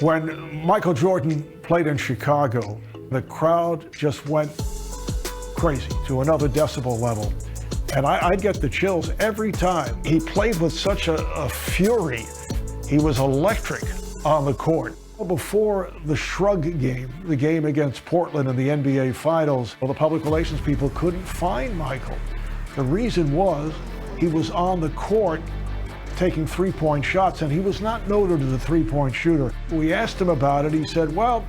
When Michael Jordan played in Chicago, the crowd just went crazy to another decibel level. And I'd get the chills every time. He played with such a fury. He was electric on the court. Before the shrug game, the game against Portland in the NBA Finals, the public relations people couldn't find Michael. The reason was he was on the court taking three-point shots, and he was not noted as a three-point shooter. We asked him about it. He said, well,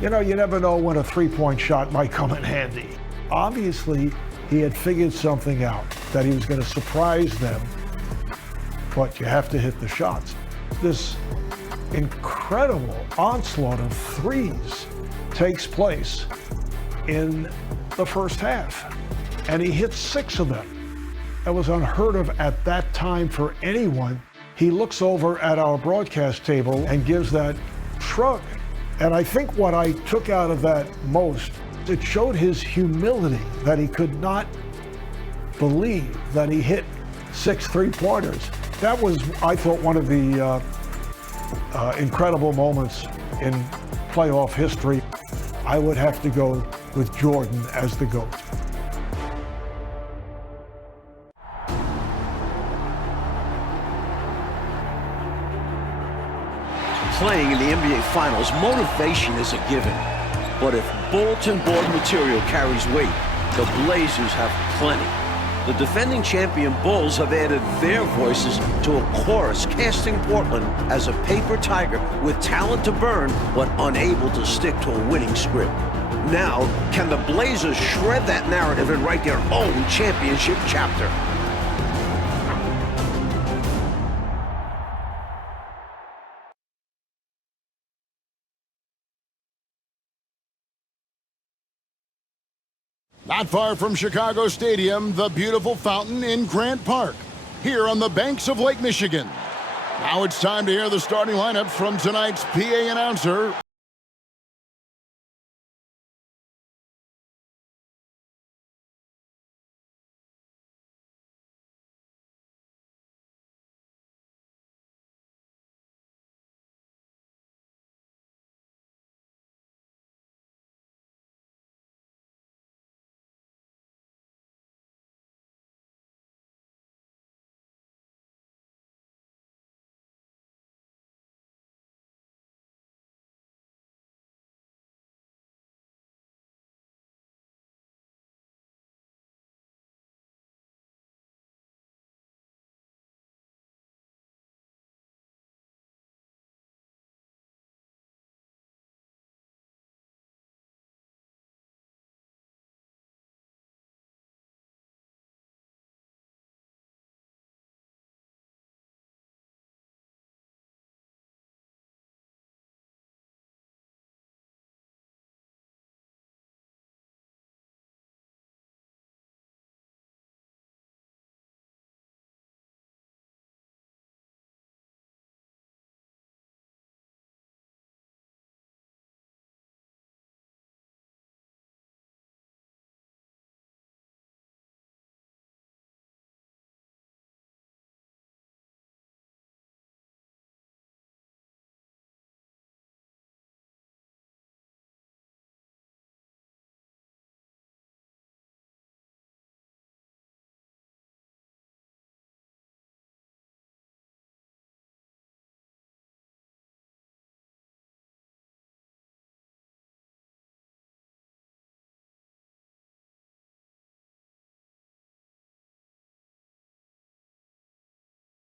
you know, you never know when a three-point shot might come in handy. Obviously, he had figured something out, that he was going to surprise them, but you have to hit the shots. This incredible onslaught of threes takes place in the first half, and he hit 6 of them. That was unheard of at that time for anyone. He looks over at our broadcast table and gives that shrug. And I think what I took out of that most, it showed his humility, that he could not believe that he hit 6 three-pointers. That was, I thought, one of the incredible moments in playoff history. I would have to go with Jordan as the GOAT. Playing in the NBA Finals, motivation is a given. But if bulletin board material carries weight, the Blazers have plenty. The defending champion Bulls have added their voices to a chorus casting Portland as a paper tiger with talent to burn but unable to stick to a winning script. Now, can the Blazers shred that narrative and write their own championship chapter? Not far from Chicago Stadium, the beautiful fountain in Grant Park, here on the banks of Lake Michigan. Now it's time to hear the starting lineup from tonight's PA announcer.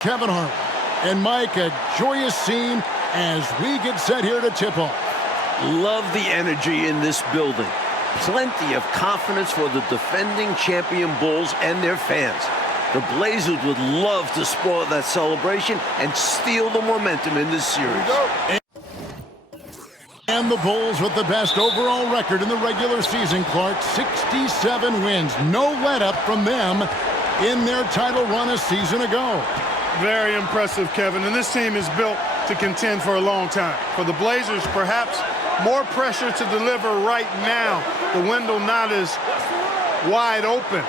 Kevin Hart and Mike, a joyous scene as we get set here to tip off. Love the energy in this building. Plenty of confidence for the defending champion Bulls and their fans. The Blazers would love to spoil that celebration and steal the momentum in this series. And the Bulls with the best overall record in the regular season, Clark. 67 wins. No let-up from them in their title run a season ago. Very impressive, Kevin. And this team is built to contend for a long time. For the Blazers, perhaps more pressure to deliver right now. The window not as wide open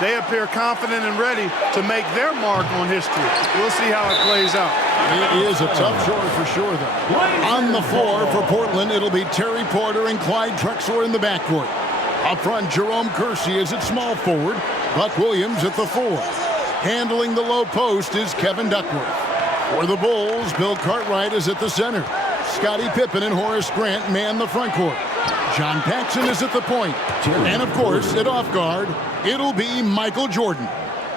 They appear confident and ready to make their mark on history. We'll see how it plays out. It is a tough short for sure, though. On the floor for Portland, it'll be Terry Porter and Clyde Drexler in the backcourt. Up front, Jerome Kersey is at small forward. Buck Williams at the 4. Handling the low post is Kevin Duckworth. For the Bulls, Bill Cartwright is at the center. Scottie Pippen and Horace Grant man the front court. John Paxson is at the point. And, of course, at off guard, it'll be Michael Jordan.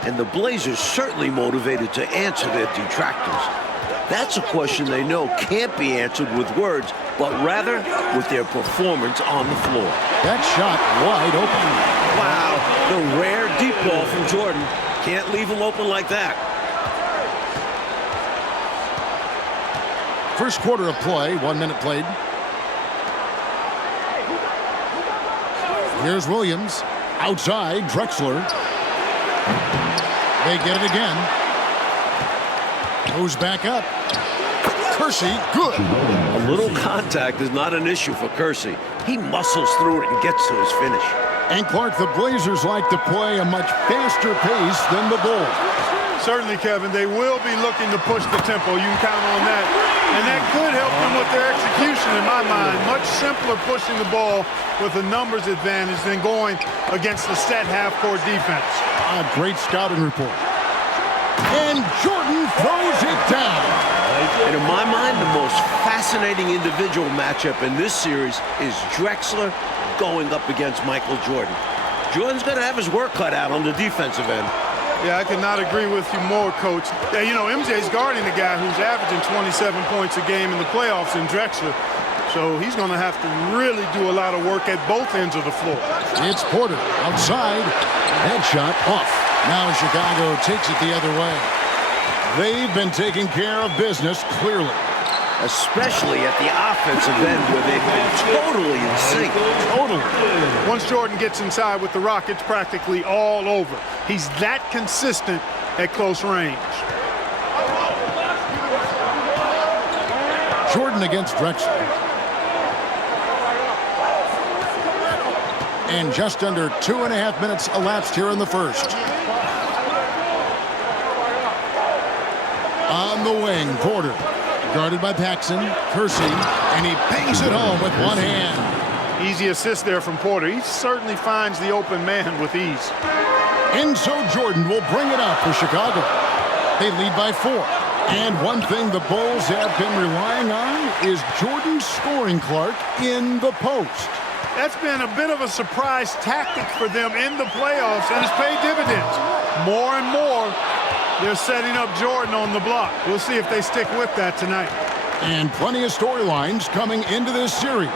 And the Blazers certainly motivated to answer their detractors. That's a question they know can't be answered with words, but rather with their performance on the floor. That shot wide open. Wow, the rare deep ball from Jordan. Can't leave him open like that. First quarter of play, 1 minute played. Here's Williams. Outside, Drexler. They get it again. Goes back up. Kersey, good. A little contact is not an issue for Kersey. He muscles through it and gets to his finish. And Clark, the Blazers like to play a much faster pace than the Bulls. Certainly, Kevin, they will be looking to push the tempo. You can count on that. And that could help them with their execution, in my mind. Much simpler pushing the ball with a numbers advantage than going against the set half-court defense. A great scouting report. And Jordan throws it down. And in my mind, the most fascinating individual matchup in this series is Drexler going up against Michael Jordan. Jordan's going to have his work cut out on the defensive end. Yeah, I could not agree with you more, Coach. You know, MJ's guarding a guy who's averaging 27 points a game in the playoffs in Drexler. So he's going to have to really do a lot of work at both ends of the floor. It's Porter outside. Headshot off. Now Chicago takes it the other way. They've been taking care of business clearly. Especially at the offensive end where they've been totally in sync. Totally. Once Jordan gets inside with the rock, it's practically all over. He's that consistent at close range. Jordan against Drexler. And just under 2.5 minutes elapsed here in the first. On the wing, Porter. Guarded by Paxson, Kersey, and he bangs it home with one hand. Easy assist there from Porter. He certainly finds the open man with ease. And so Jordan will bring it up for Chicago. They lead by 4. And one thing the Bulls have been relying on is Jordan's scoring, Clark, in the post. That's been a bit of a surprise tactic for them in the playoffs, and it's paid dividends. More and more, they're setting up Jordan on the block. We'll see if they stick with that tonight. And plenty of storylines coming into this series.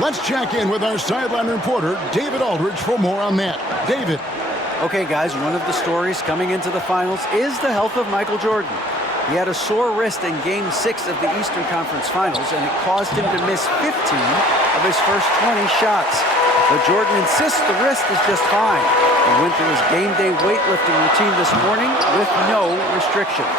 Let's check in with our sideline reporter, David Aldridge, for more on that. David. Okay, guys, one of the stories coming into the finals is the health of Michael Jordan. He had a sore wrist in Game 6 of the Eastern Conference Finals, and it caused him to miss 15 of his first 20 shots. But Jordan insists the wrist is just fine. He went through his game day weightlifting routine this morning with no restrictions.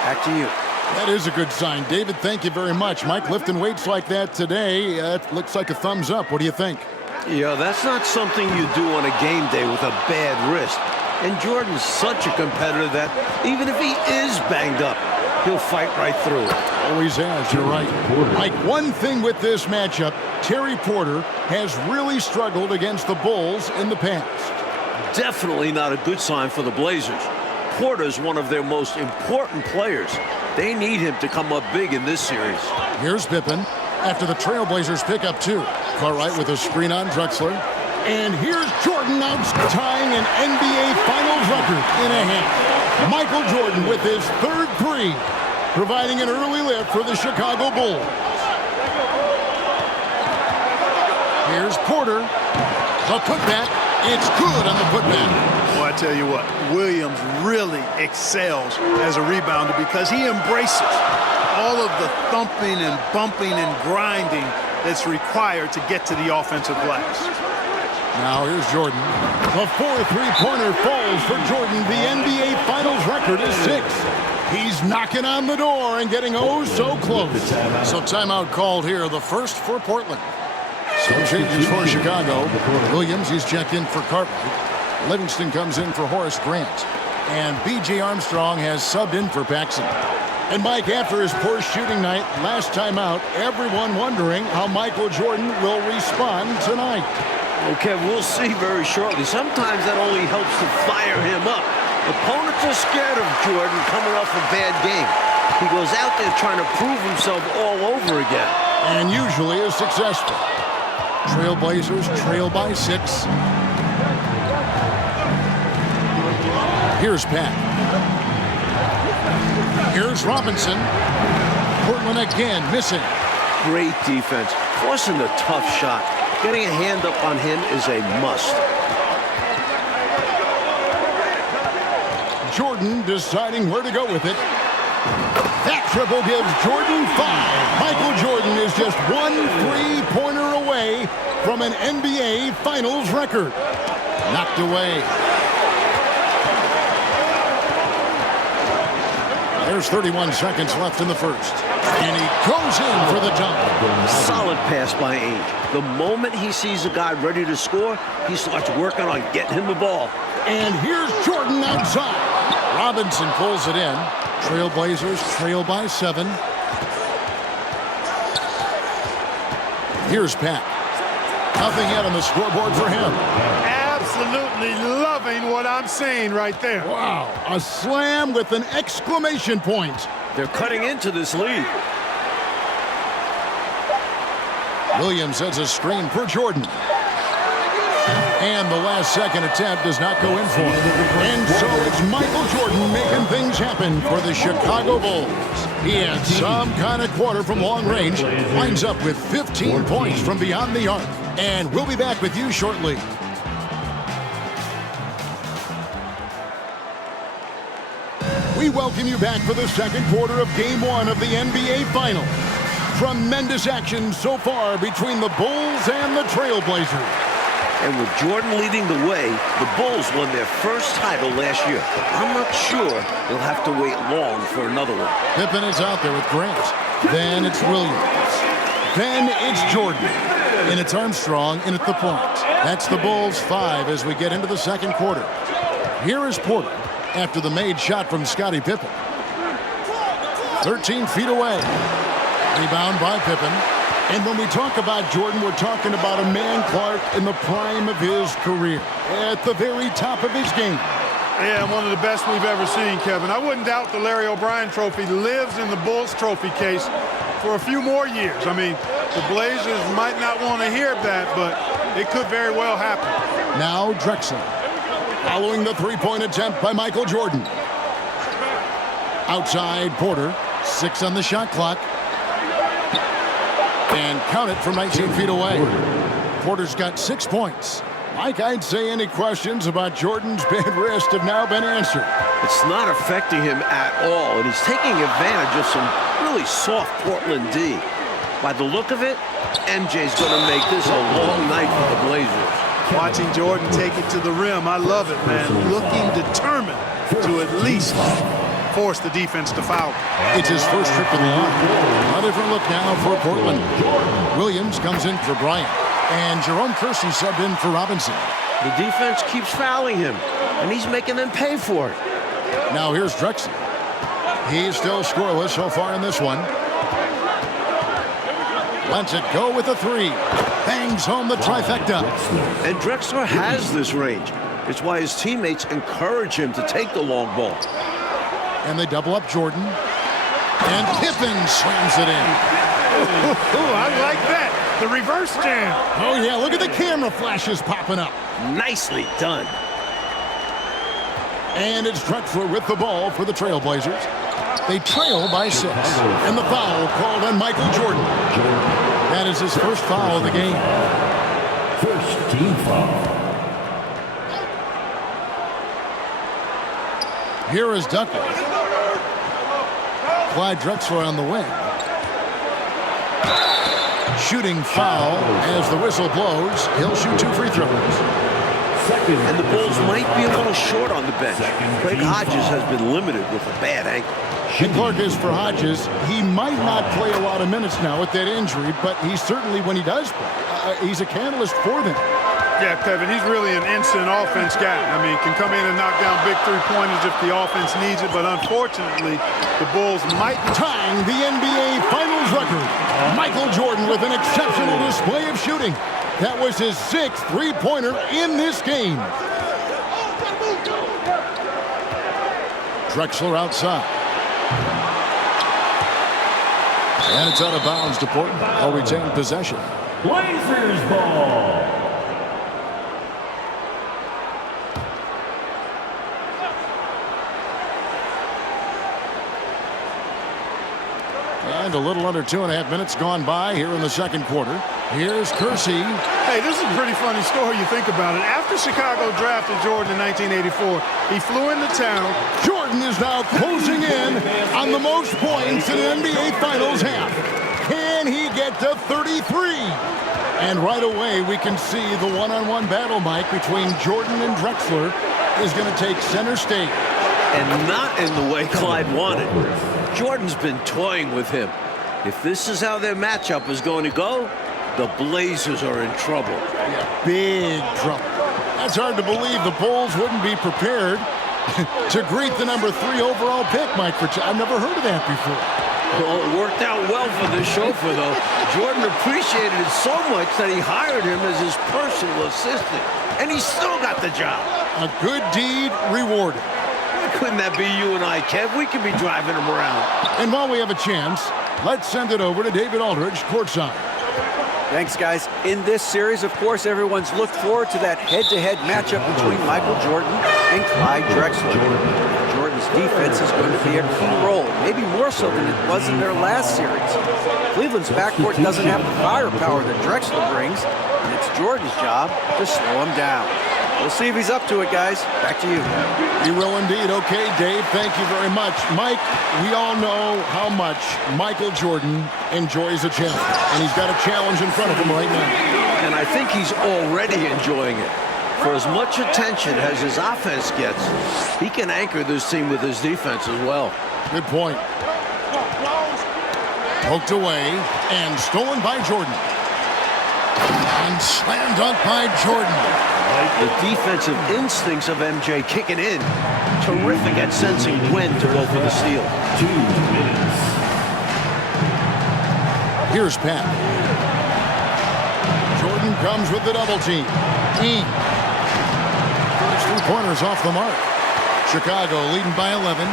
Back to you. That is a good sign. David, thank you very much. Mike, lifting weights like that today, it looks like a thumbs up. What do you think? Yeah, that's not something you do on a game day with a bad wrist. And Jordan's such a competitor that even if he is banged up, he'll fight right through it. Always has, you're right. Mike, one thing with this matchup, Terry Porter has really struggled against the Bulls in the past. Definitely not a good sign for the Blazers. Porter's one of their most important players. They need him to come up big in this series. Here's Pippen after the Trailblazers pick up 2. Cartwright with a screen on Drexler. And here's Jordan now tying an NBA Finals record in a half. Michael Jordan with his 3rd 3, providing an early lift for the Chicago Bulls. Here's Porter. The putback. It's good on the putback. Well, I tell you what, Williams really excels as a rebounder because he embraces all of the thumping and bumping and grinding that's required to get to the offensive glass. Now here's Jordan. The 4 3-pointer falls for Jordan. The NBA Finals record is 6. He's knocking on the door and getting oh so close. So timeout called here, the first for Portland. Some changes for Chicago. Williams, he's checked in for Cartwright. Livingston comes in for Horace Grant. And B.J. Armstrong has subbed in for Paxson. And Mike, after his poor shooting night last time out, everyone wondering how Michael Jordan will respond tonight. Okay, we'll see very shortly. Sometimes that only helps to fire him up. Opponents are scared of Jordan coming off a bad game. He goes out there trying to prove himself all over again. And usually is successful. Trailblazers trail by 6. Here's Pat. Here's Robinson. Portland again missing. Great defense. Forcing the tough shot. Getting a hand up on him is a must. Jordan deciding where to go with it. That triple gives Jordan 5. Michael Jordan is just 1 3-pointer away from an NBA Finals record. Knocked away. There's 31 seconds left in the first. And he goes in for the dunk. Solid pass by Ainge. The moment he sees a guy ready to score, he starts working on getting him the ball. And here's Jordan outside. Robinson pulls it in. Trailblazers trail by 7. Here's Pat. Nothing yet on the scoreboard for him. Absolutely loving what I'm seeing right there. Wow, a slam with an exclamation point. They're cutting into this lead. Williams has a screen for Jordan. And the last second attempt does not go in for him. And so it's Michael Jordan making things happen for the Chicago Bulls. He had some kind of quarter from long range. Winds up with 15 points from beyond the arc. And we'll be back with you shortly. We welcome you back for the second quarter of Game 1 of the NBA Finals. Tremendous action so far between the Bulls and the Trailblazers. And with Jordan leading the way, the Bulls won their first title last year. I'm not sure they'll have to wait long for another one. Pippen is out there with Grant. Then it's Williams. Then it's Jordan. And it's Armstrong in at the point. That's the Bulls' 5 as we get into the second quarter. Here is Porter after the made shot from Scottie Pippen. 13 feet away. Rebound by Pippen. And when we talk about Jordan, we're talking about a man, Clark, in the prime of his career. At the very top of his game. Yeah, one of the best we've ever seen, Kevin. I wouldn't doubt the Larry O'Brien trophy lives in the Bulls trophy case for a few more years. I mean, the Blazers might not want to hear that, but it could very well happen. Now Drexler. Following the three-point attempt by Michael Jordan. Outside Porter. 6 on the shot clock. And count it from 19 feet away. Porter's got 6 points. Mike, I'd say any questions about Jordan's bad wrist have now been answered. It's not affecting him at all, and he's taking advantage of some really soft Portland D. By the look of it, MJ's going to make this a long night for the Blazers. Watching Jordan take it to the rim, I love it, man. Looking determined to at least force the defense to foul. It's his first trip to the line. A different look now for Portland. Williams comes in for Bryant. And Jerome Kersey subbed in for Robinson. The defense keeps fouling him, and he's making them pay for it. Now here's Drexler. He's still scoreless so far in this one. Lets it go with a 3. Bangs home the trifecta. And Drexler has this range. It's why his teammates encourage him to take the long ball. And they double up Jordan. And Pippen slams it in. Ooh, I like that. The reverse jam. Oh, yeah, look at the camera flashes popping up. Nicely done. And it's Drexler with the ball for the Trailblazers. They trail by 6. And the foul called on Michael Jordan. That is his first foul of the game. First team foul. Here is Duckworth. Clyde Drexler on the wing. Shooting foul as the whistle blows. He'll shoot 2 free throws. And the Bulls might be a little short on the bench. Craig Hodges has been limited with a bad ankle. And Clark is for Hodges. He might not play a lot of minutes now with that injury, but he certainly, when he does play, he's a catalyst for them. Yeah, Kevin, he's really an instant offense guy. I mean, can come in and knock down big three-pointers if the offense needs it, but unfortunately, the Bulls might Tying the NBA Finals record, Michael Jordan with an exceptional display of shooting. That was his 6th three-pointer in this game. Drexler outside. And it's out of bounds to Portland. They'll retain possession. Blazers ball. And a little under 2.5 minutes gone by here in the second quarter. Here's Kersey. Hey, this is a pretty funny story you think about it. After Chicago drafted Jordan in 1984, he flew into town. Jordan is now closing in on the most points in an NBA Finals half. Can he get to 33? And right away, we can see the one-on-one battle, Mike, between Jordan and Drexler is going to take center stage. And not in the way Clyde wanted. Jordan's been toying with him. If this is how their matchup is going to go, the Blazers are in trouble. Yeah, big trouble. That's hard to believe the Bulls wouldn't be prepared to greet the number 3 overall pick, Mike. I've never heard of that before. Well, it worked out well for the chauffeur, though. Jordan appreciated it so much that he hired him as his personal assistant. And he still got the job. A good deed rewarded. Couldn't that be you and I, Kev? We could be driving him around. And while we have a chance, let's send it over to David Aldridge, courtside. Thanks, guys. In this series, of course, everyone's looked forward to that head-to-head matchup between Michael Jordan and Clyde Drexler. Jordan's defense is going to be a key role, maybe more so than it was in their last series. Cleveland's backcourt doesn't have the firepower that Drexler brings, and it's Jordan's job to slow him down. We'll see if he's up to it, guys. Back to you. He will indeed. Okay, Dave, thank you very much. Mike, we all know how much Michael Jordan enjoys a challenge, and he's got a challenge in front of him right now. And I think he's already enjoying it. For as much attention as his offense gets, he can anchor this team with his defense as well. Good point. Poked away and stolen by Jordan. And slam dunk by Jordan. The defensive instincts of MJ kicking in. Terrific at sensing when to go for the steal. 2 minutes. Here's Pat. Jordan comes with the double team. First 3-pointers off the mark. Chicago leading by 11.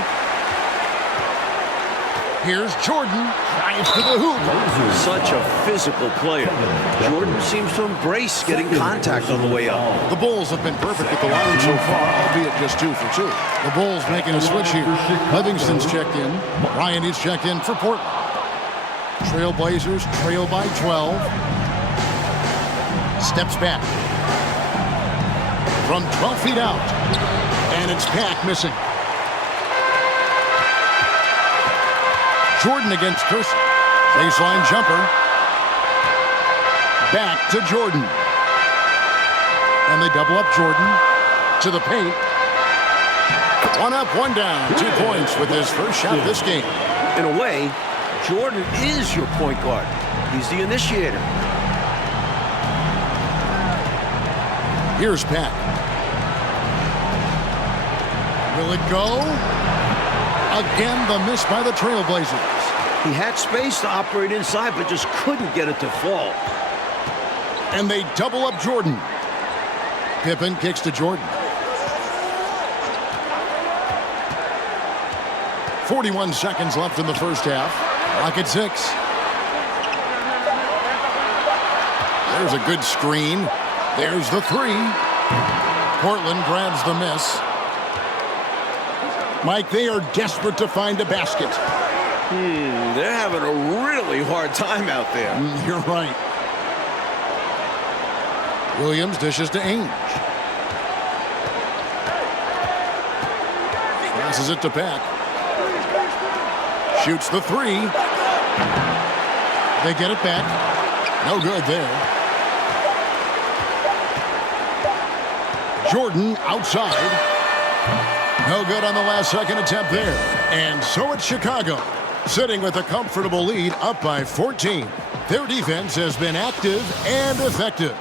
Here's Jordan. Drives to the hoop. Such a physical player. Jordan seems to embrace getting contact on the way up. The Bulls have been perfect at the line so far, albeit just 2 for 2. The Bulls making a switch here. Livingston's checked in. Ryan is checked in for Portland. Trailblazers trail by 12. Steps back. From 12 feet out. And it's Pack missing. Jordan against Kersey. Baseline jumper. Back to Jordan. And they double up Jordan to the paint. 1 up, 1 down. 2 points with his first shot this game. In a way, Jordan is your point guard. He's the initiator. Here's Pat. Will it go? Again, the miss by the Trailblazers. He had space to operate inside, but just couldn't get it to fall. And they double up Jordan. Pippen kicks to Jordan. 41 seconds left in the first half. Clock at 6. There's a good screen. There's the 3. Portland grabs the miss. Mike, they are desperate to find a basket. They're having a really hard time out there. You're right. Williams dishes to Ainge. Passes it to Pack. Shoots the 3. They get it back. No good there. Jordan outside. No good on the last second attempt there. And so it's Chicago, sitting with a comfortable lead, up by 14. Their defense has been active and effective.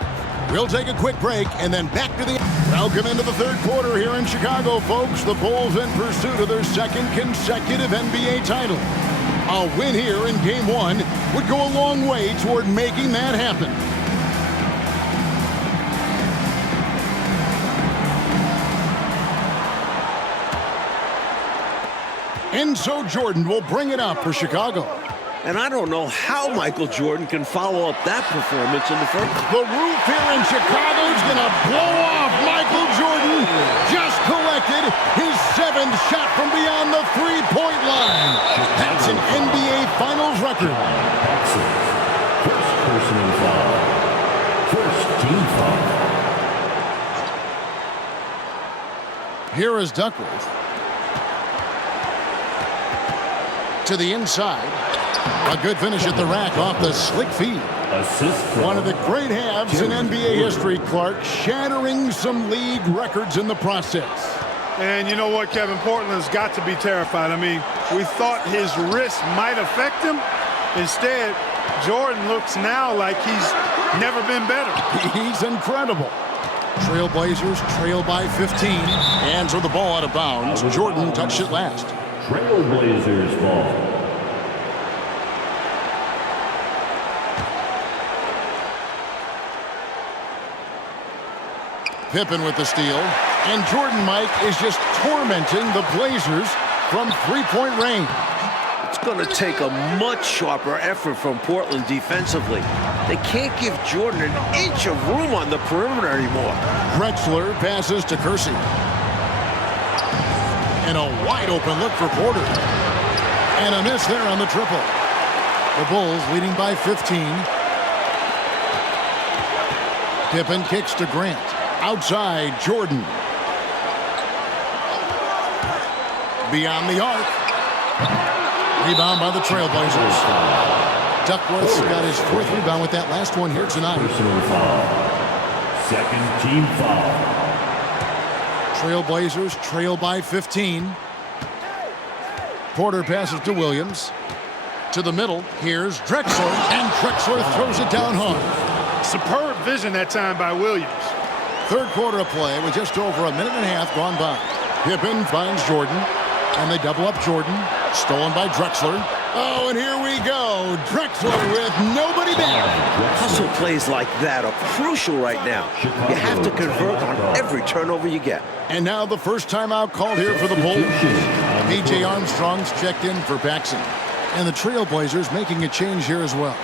We'll take a quick break and then back to the... Welcome into the third quarter here in Chicago, folks. The Bulls in pursuit of their second consecutive NBA title. A win here in Game 1 would go a long way toward making that happen. And so Jordan will bring it up for Chicago. And I don't know how Michael Jordan can follow up that performance in the first. The roof here in Chicago is going to blow off. Michael Jordan just collected his 7th shot from beyond the three-point line. That's an NBA Finals record. First personal foul. First team foul. Here is Duckworth. To the inside. A good finish at the rack off the slick feed. Assist from One of the great halves in NBA history, Clark, shattering some league records in the process. And you know what, Kevin? Portland's got to be terrified. I mean, we thought his wrist might affect him. Instead, Jordan looks now like he's never been better. He's incredible. Trailblazers trail by 15. And throw the ball out of bounds. Jordan touched it last. Trailblazers ball. Pippen with the steal. And Jordan, Mike, is just tormenting the Blazers from three-point range. It's going to take a much sharper effort from Portland defensively. They can't give Jordan an inch of room on the perimeter anymore. Drexler passes to Kersey. And a wide-open look for Porter. And a miss there on the triple. The Bulls leading by 15. Pippen kicks to Grant. Outside, Jordan. Beyond the arc. Rebound by the Trailblazers. Duckworth's got his 4th rebound with that last one here tonight. Personal foul. Second team foul. Trailblazers trail by 15. Porter passes to Williams. To the middle, here's Drexler. And Drexler throws it down hard. Superb vision that time by Williams. Third quarter of play with just over a minute and a half gone by. Pippen finds Jordan, and they double up Jordan. Stolen by Drexler. Oh, and here we go. Drexler with nobody back. Hustle plays like that are crucial right now. You have to convert on every turnover you get. And now the first timeout called here for the Bulls. B.J. Armstrong's checked in for Paxson. And the Trailblazers making a change here as well.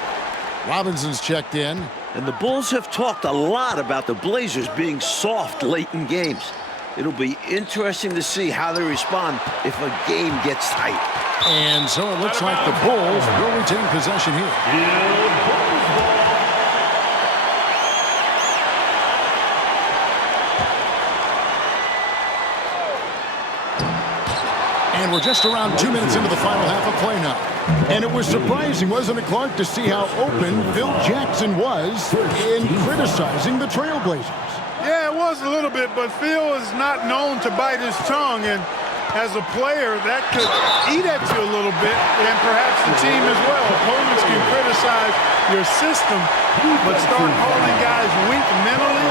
Robinson's checked in. And the Bulls have talked a lot about the Blazers being soft late in games. It'll be interesting to see how they respond if a game gets tight. And so it looks like the Bulls will retain possession here. And we're just around 2 minutes into the final half of play now. And it was surprising, wasn't it, Clark, to see how open Phil Jackson was in criticizing the Trailblazers. Yeah, it was a little bit, but Phil is not known to bite his tongue, and as a player, that could eat at you a little bit, and perhaps the team as well. Opponents can criticize your system, but start calling guys weak mentally,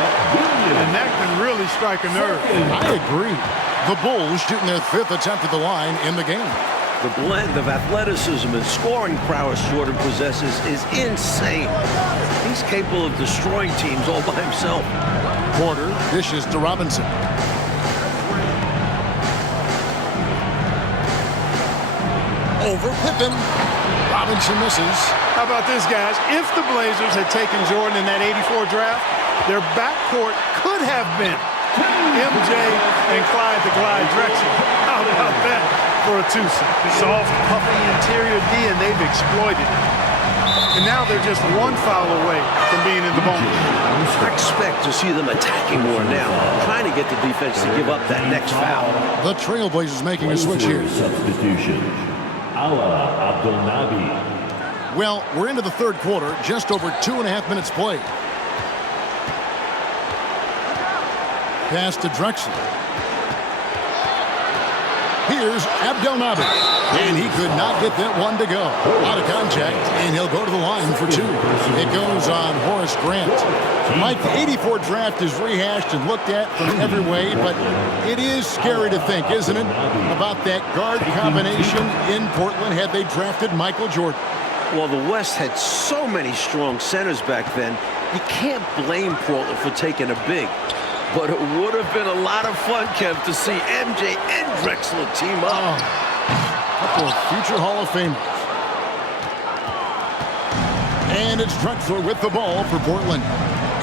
and that can really strike a nerve. I agree. The Bulls shooting their 5th attempt at the line in the game. The blend of athleticism and scoring prowess Jordan possesses is insane. He's capable of destroying teams all by himself. Porter dishes to Robinson. Over Pippen. Robinson misses. How about this, guys? If the Blazers had taken Jordan in that 84 draft, their backcourt could have been MJ and Clyde the Glide Drexler. How about that for a twosome? Soft, puffy interior D, and they've exploited it. And now they're just one foul away from being in the bonus. I expect to see them attacking more now, trying to get the defense to give up that next foul. The Trailblazers making a switch here. Substitution. Ala Abdelnaby. Well, we're into the third quarter, just over 2.5 minutes played. Pass to Drexler. Here's Abdelnaby, and he could not get that one to go. Out of contact, and he'll go to the line for 2. It goes on Horace Grant. Mike, the 84 draft is rehashed and looked at from every way, but it is scary to think, isn't it, about that guard combination in Portland had they drafted Michael Jordan. Well, the West had so many strong centers back then, you can't blame Portland for taking a big. But it would have been a lot of fun, Kev, to see MJ and Drexler team up. Couple of future Hall of Famers. And it's Drexler with the ball for Portland.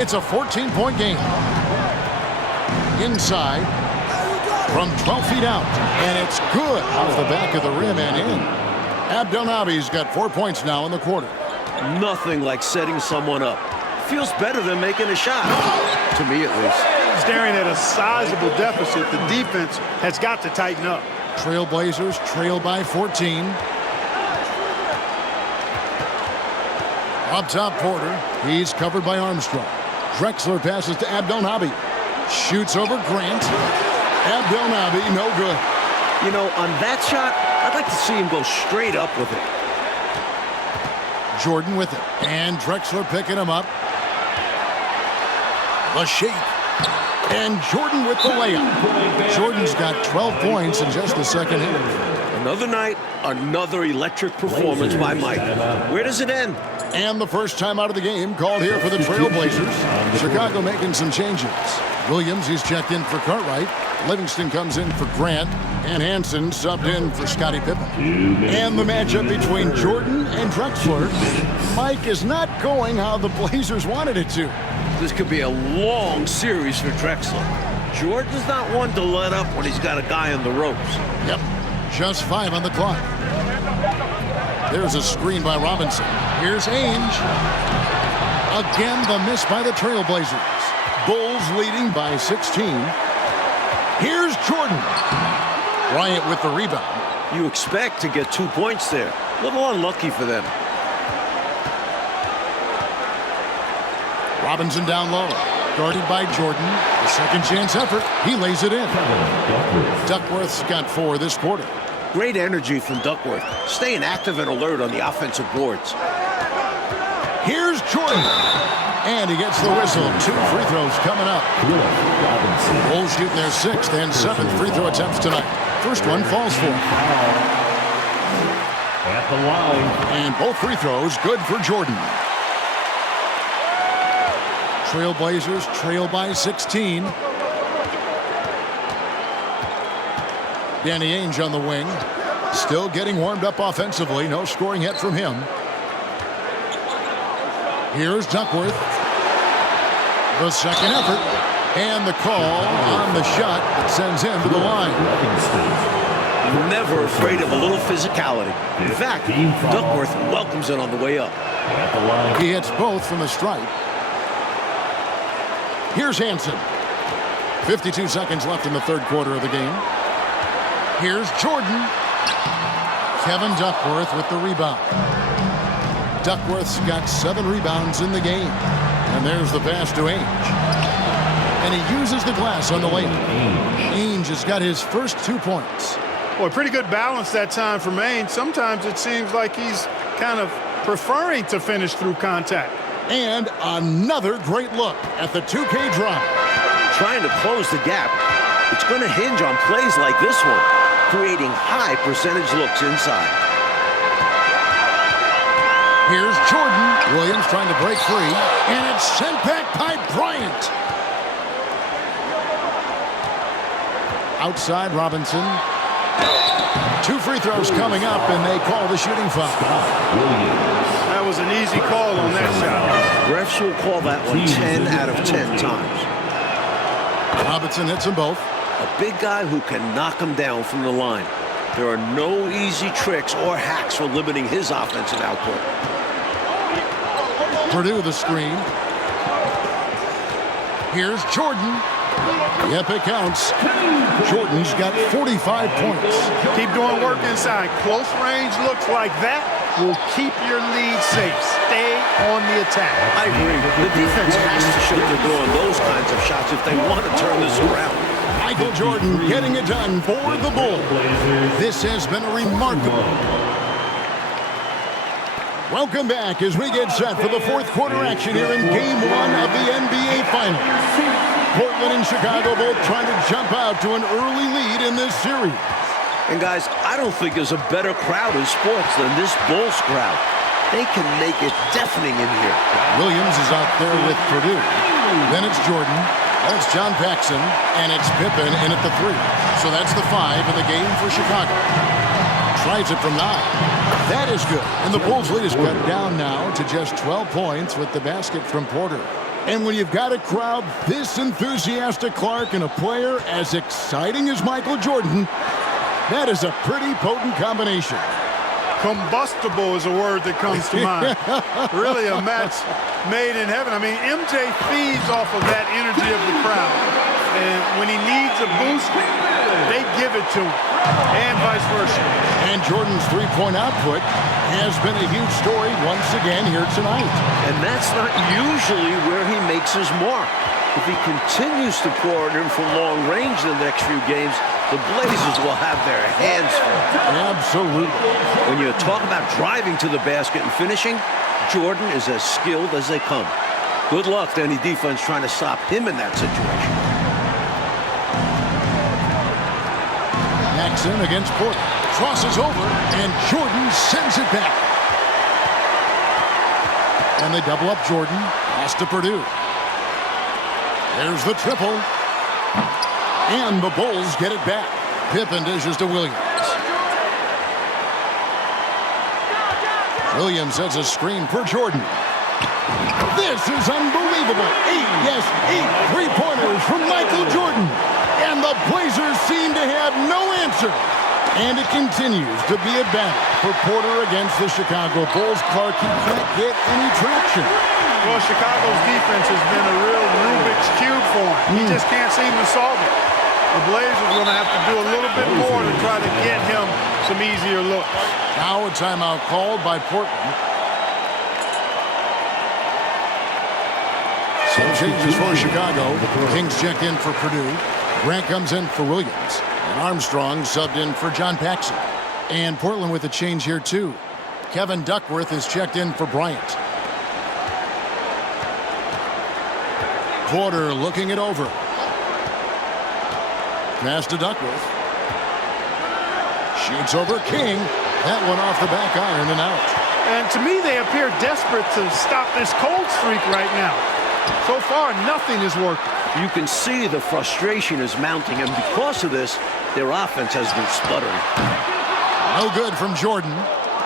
It's a 14-point game. Inside from 12 feet out. And it's good off the back of the rim and in. Abdelnaby's got 4 points now in the quarter. Nothing like setting someone up. Feels better than making a shot, to me at least. Staring at a sizable deficit, the defense has got to tighten up. Trailblazers trail by 14. Up top, Porter. He's covered by Armstrong. Drexler passes to Abdelnaby. Shoots over Grant. Abdelnaby, no good. You know, on that shot, I'd like to see him go straight up with it. Jordan with it. And Drexler picking him up. The shake. And Jordan with the layup. Jordan's got 12 points in just the second half. Another night, another electric performance by Mike. Where does it end? And the first time out of the game called here for the Trailblazers. Chicago making some changes. Williams, he's checked in for Cartwright. Livingston comes in for Grant. And Hansen subbed in for Scottie Pippen. And the matchup between Jordan and Drexler. Mike is not going how the Blazers wanted it to. This could be a long series for Drexler. Jordan's not one to let up when he's got a guy on the ropes. Yep, just 5 on the clock. There's a screen by Robinson. Here's Ainge. Again, the miss by the Trailblazers. Bulls leading by 16. Here's Jordan. Bryant with the rebound. You expect to get 2 points there. A little unlucky for them. Robinson down low. Guarded by Jordan. A second chance effort. He lays it in. Duckworth's got 4 this quarter. Great energy from Duckworth. Staying active and alert on the offensive boards. Here's Jordan. And he gets the whistle. 2 free throws coming up. Bulls shooting their 6th and 7th free throw attempts tonight. First one falls for him. At the line. And both free throws good for Jordan. Trailblazers trail by 16. Danny Ainge on the wing. Still getting warmed up offensively. No scoring yet from him. Here's Duckworth. The second effort. And the call on the shot that sends him to the line. Never afraid of a little physicality. In fact, Duckworth welcomes it on the way up. At the line. He hits both from the stripe. Here's Hansen. 52 seconds left in the third quarter of the game. Here's Jordan. Kevin Duckworth with the rebound. Duckworth's got 7 rebounds in the game. And there's the pass to Ainge. And he uses the glass on the layup. Ainge has got his first 2 points. Boy, pretty good balance that time for Maine. Sometimes it seems like he's kind of preferring to finish through contact. And another great look at the 2K drive. Trying to close the gap. It's going to hinge on plays like this one, creating high percentage looks inside. Here's Jordan. Williams trying to break free. And it's sent back by Bryant. Outside Robinson. 2 free throws coming up, and they call the shooting foul. That was an easy call on that shot. Refs will call that one 10 out of 10 times. Robinson hits them both. A big guy who can knock them down from the line. There are no easy tricks or hacks for limiting his offensive output. Purdue the screen. Here's Jordan. Yep, it counts. Jordan's got 45 points. Keep doing work inside. Close range looks like that will keep your lead safe. Stay on the attack. I agree. The defense has to shut their door on those kinds of shots if they want to turn this around. Michael Jordan getting it done for the Bulls. This has been a remarkable. Welcome back as we get set for the fourth quarter action here in Game 1 of the NBA Finals. Portland and Chicago both trying to jump out to an early lead in this series. And guys, I don't think there's a better crowd in sports than this Bulls crowd. They can make it deafening in here. Williams is out there with Purdue. Then it's Jordan. That's John Paxson. And it's Pippen in at the 3. So that's the 5 in the game for Chicago. Tries it from 9. That is good. And the Bulls' lead is cut down now to just 12 points with the basket from Porter. And when you've got a crowd this enthusiastic, Clark, and a player as exciting as Michael Jordan, that is a pretty potent combination. Combustible is a word that comes to mind. Really a match made in heaven. I mean, MJ feeds off of that energy of the crowd. And when he needs a boost, they give it to him, and vice versa. And Jordan's three-point output has been a huge story once again here tonight. And that's not usually where he makes his mark. If he continues to pour it in from long range in the next few games, the Blazers will have their hands full. Absolutely. When you talk about driving to the basket and finishing, Jordan is as skilled as they come. Good luck to any defense trying to stop him in that situation. Paxson against Porter. Crosses over, and Jordan sends it back. And they double up Jordan. Pass to Purdue. There's the triple. And the Bulls get it back. Pippen dishes to Williams. Williams sets a screen for Jordan. This is unbelievable. 8 three-pointers from Michael Jordan. And the Blazers seem to have no answer. And it continues to be a battle for Porter against the Chicago Bulls. Clark, he can't get any traction. Well, Chicago's defense has been a real Rubik's Cube for him. He just can't seem to solve it. The Blazers are going to have to do a little bit more to try to get him some easier looks. Now a timeout called by Portland. Some changes for Chicago. Kings check in for Purdue. Grant comes in for Williams. And Armstrong subbed in for John Paxson. And Portland with a change here too. Kevin Duckworth is checked in for Bryant. Porter looking it over. Pass to Duckworth. Shoots over King. That one off the back iron and out. And to me, they appear desperate to stop this cold streak right now. So far, nothing is working. You can see the frustration is mounting, and because of this, their offense has been sputtering. No good from Jordan.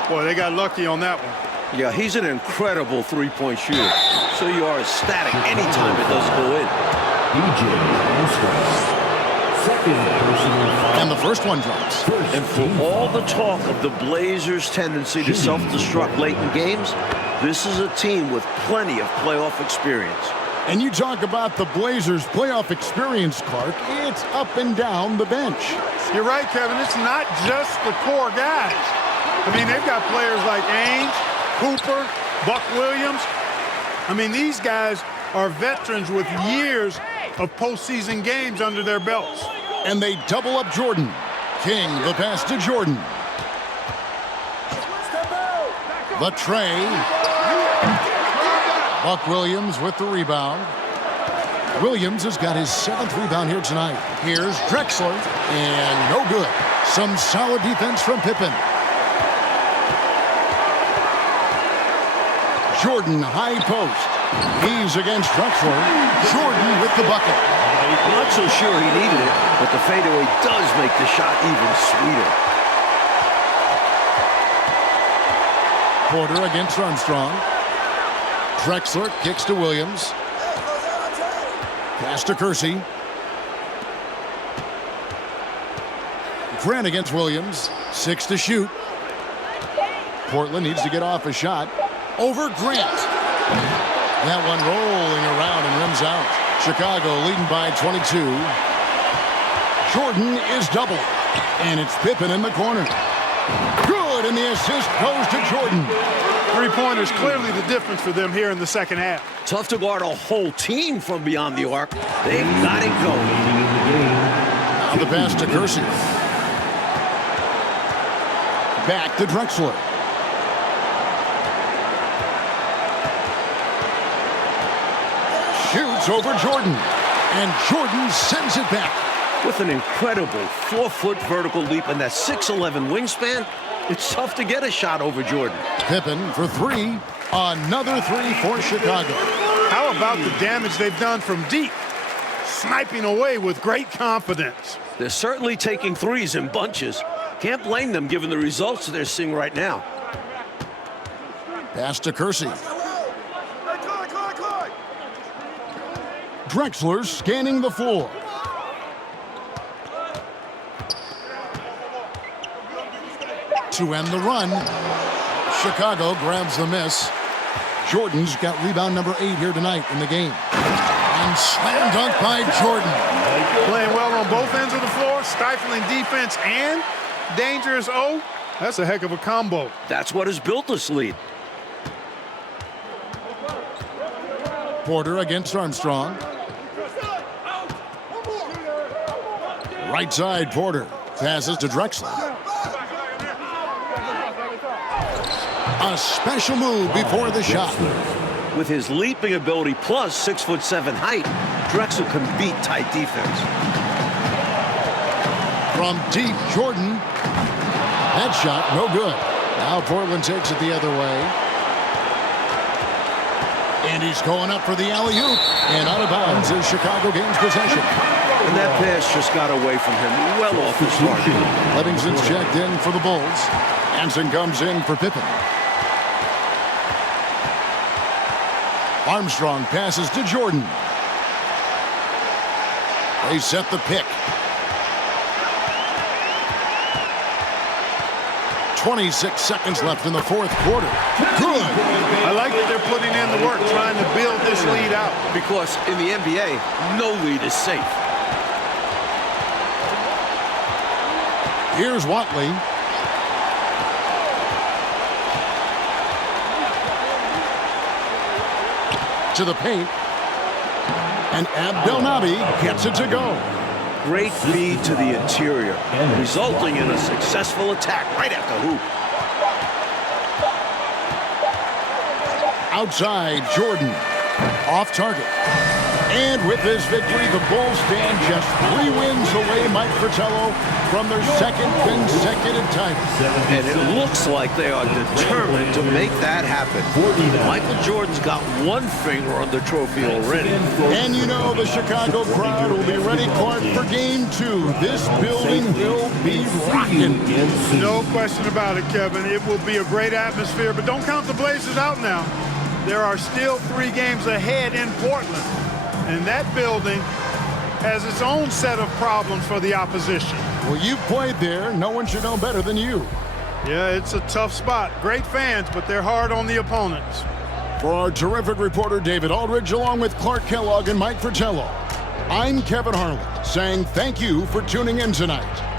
Boy, they got lucky on that one. Yeah, he's an incredible three-point shooter. So you are ecstatic anytime it does go in. And the first one drops. And for all the talk of the Blazers' tendency to self-destruct late in games, this is a team with plenty of playoff experience. And you talk about the Blazers' playoff experience, Clark. It's up and down the bench. You're right, Kevin. It's not just the core guys. I mean, they've got players like Ainge, Cooper, Buck Williams. I mean, these guys are veterans with years of postseason games under their belts. And they double up Jordan. King, the pass to Jordan. The tray. Buck Williams with the rebound. Williams has got his 7th rebound here tonight. Here's Drexler, and no good. Some solid defense from Pippen. Jordan, high post. He's against Drexler. Jordan with the bucket. I'm not so sure he needed it, but the fadeaway does make the shot even sweeter. Porter against Armstrong. Drexler kicks to Williams. Pass to Kersey. Grant against Williams. 6 to shoot. Portland needs to get off a shot. Over Grant. That one rolling around and rims out. Chicago leading by 22. Jordan is double. And it's Pippen in the corner. Good, and the assist goes to Jordan. Three-pointers clearly the difference for them here in the second half. Tough to guard a whole team from beyond the arc. They've got it going. Now the pass to Kersey. Back to Drexler. Shoots over Jordan. And Jordan sends it back. With an incredible 4-foot vertical leap and that 6'11" wingspan, it's tough to get a shot over Jordan. Pippen for three. Another three for Chicago. How about the damage they've done from deep? Sniping away with great confidence. They're certainly taking threes in bunches. Can't blame them given the results they're seeing right now. Pass to Kersey. Drexler scanning the floor. To end the run, Chicago grabs the miss. Jordan's got rebound number 8 here tonight in the game. And slam dunk by Jordan. Playing well on both ends of the floor, stifling defense and dangerous O. That's a heck of a combo. That's what has built this lead. Porter against Armstrong. Right side, Porter passes to Drexler. A special move before the shot. With his leaping ability plus 6'7" height, Drexler can beat tight defense. From deep, Jordan. That shot, no good. Now Portland takes it the other way. And he's going up for the alley-oop. And out of bounds as Chicago gains possession. And that pass just got away from him, well off his target. Livingston's checked in for the Bulls. Hansen comes in for Pippen. Armstrong passes to Jordan. They set the pick. 26 seconds left in the fourth quarter. Good. I like that they're putting in the work, trying to build this lead out. Because in the NBA, no lead is safe. Here's Watley. To the paint. And Abdelnaby gets it to go. Great feed to the interior, resulting in a successful attack right at the hoop. Outside, Jordan. Off target. And with this victory, the Bulls stand just 3 wins away, Mike Fratello, from their second consecutive title. And it looks like they are determined to make that happen. Michael Jordan's got one finger on the trophy already. And you know the Chicago crowd will be ready, Clark, for Game 2. This building will be rocking. No question about it, Kevin. It will be a great atmosphere, but don't count the Blazers out now. There are still 3 games ahead in Portland. And that building has its own set of problems for the opposition. Well, you've played there. No one should know better than you. Yeah, it's a tough spot. Great fans, but they're hard on the opponents. For our terrific reporter, David Aldridge, along with Clark Kellogg and Mike Fratello, I'm Kevin Harlan, saying thank you for tuning in tonight.